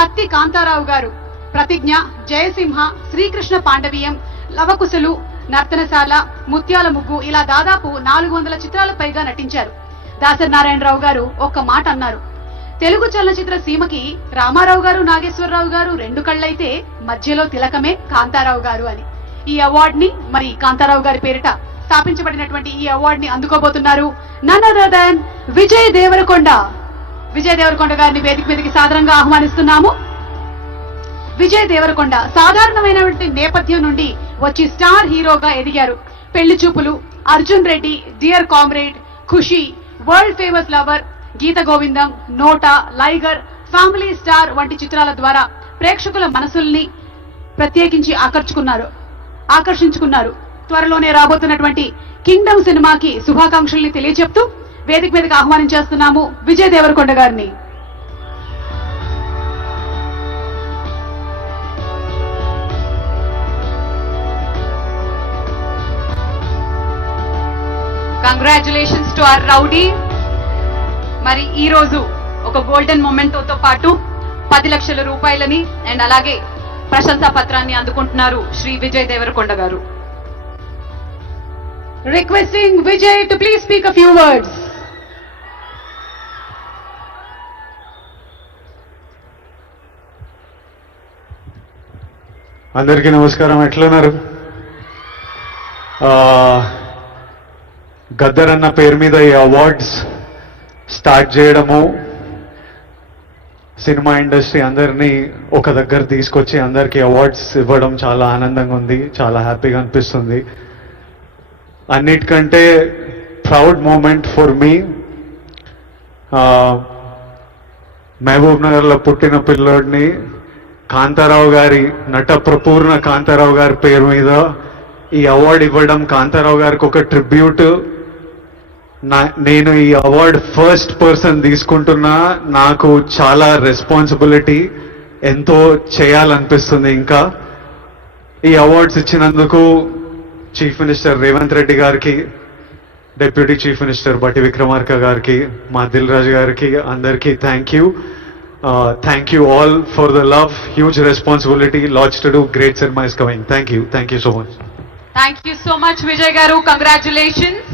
కత్తి కాంతారావు గారు ప్రతిజ్ఞ, జయసింహ, శ్రీకృష్ణ పాండవీయం, లవకుశలు, నర్తనశాల, ముత్యాల ముగ్గు ఇలా దాదాపు 400 చిత్రాల పైగా నటించారు. దాసరి నారాయణరావు గారు ఒక్క మాట అన్నారు, తెలుగు చలనచిత్ర సీమకి రామారావు గారు, నాగేశ్వరరావు గారు 2 కళ్ళైతే మధ్యలో తిలకమే కాంతారావు గారు అని. ఈ అవార్డ్ ని మరి కాంతారావు గారి పేరిట స్థాపించబడినటువంటి ఈ అవార్డ్ ని అందుకోబోతున్నారు none other than Vijay Devarakonda. Vijay Devarakonda గారిని వేదిక మీదకి సాదరంగా ఆహ్వానిస్తున్నాము. విజయ్ దేవరకొండ సాధారణమైనటువంటి నేపథ్యం నుండి వచ్చి స్టార్ హీరోగా ఎదిగారు. పెళ్లి చూపులు, అర్జున్ రెడ్డి, డియర్ కామ్రేడ్, ఖుషి, వరల్డ్ ఫేమస్ లవర్, గీత గోవిందం, నోటా, లైగర్, ఫ్యామిలీ స్టార్ వంటి చిత్రాల ద్వారా ప్రేక్షకుల మనసుల్ని ప్రత్యేకించి ఆకర్షించుకున్నారు. త్వరలోనే రాబోతున్నటువంటి కింగ్డమ్ సినిమాకి శుభాకాంక్షల్ని తెలియజెప్తూ వేదిక మీదకి ఆహ్వానించేస్తున్నాము విజయ్ దేవరకొండ గారిని. Congratulations to our rowdy. మరి ఈ రోజు ఒక గోల్డెన్ మొమెంటోతో పాటు 10 లక్షల రూపాయలని అండ్ అలాగే ప్రశంసా పత్రాన్ని అందుకుంటున్నారు శ్రీ విజయ్ దేవరకొండ గారు. Requesting Vijay to please speak a few words. అందరికీ నమస్కారం. ఎట్లున్నారు? గద్దర్ అన్న పేరు మీద ఈ అవార్డ్స్ స్టార్ట్ చేయడము, సినిమా ఇండస్ట్రీ అందరినీ ఒక దగ్గర తీసుకొచ్చి అందరికీ అవార్డ్స్ ఇవ్వడం చాలా ఆనందంగా ఉంది, చాలా హ్యాపీగా అనిపిస్తుంది. అన్నిటికంటే ప్రౌడ్ మూమెంట్ ఫర్ మీ, మహబూబ్ నగర్లో పుట్టిన పిల్లోడిని కాంతారావు గారి, నట ప్రపూర్ణ కాంతారావు గారి పేరు మీద ఈ అవార్డు ఇవ్వడం, కాంతారావు గారికి ఒక ట్రిబ్యూట్. నేను ఈ అవార్డు ఫస్ట్ పర్సన్ తీసుకుంటున్నా. నాకు చాలా రెస్పాన్సిబిలిటీ, ఎంతో చేయాలనిపిస్తుంది. ఇంకా ఈ అవార్డ్స్ ఇచ్చినందుకు చీఫ్ మినిస్టర్ రేవంత్ రెడ్డి గారికి, డిప్యూటీ చీఫ్ మినిస్టర్ బట్టి విక్రమార్క గారికి, మా దిల్ రాజు గారికి, అందరికీ thank you. Thank you all for the love, huge responsibility, LADS to do, great cinema is coming. Thank you so much. Thank you so much Vijay గారు. Congratulations.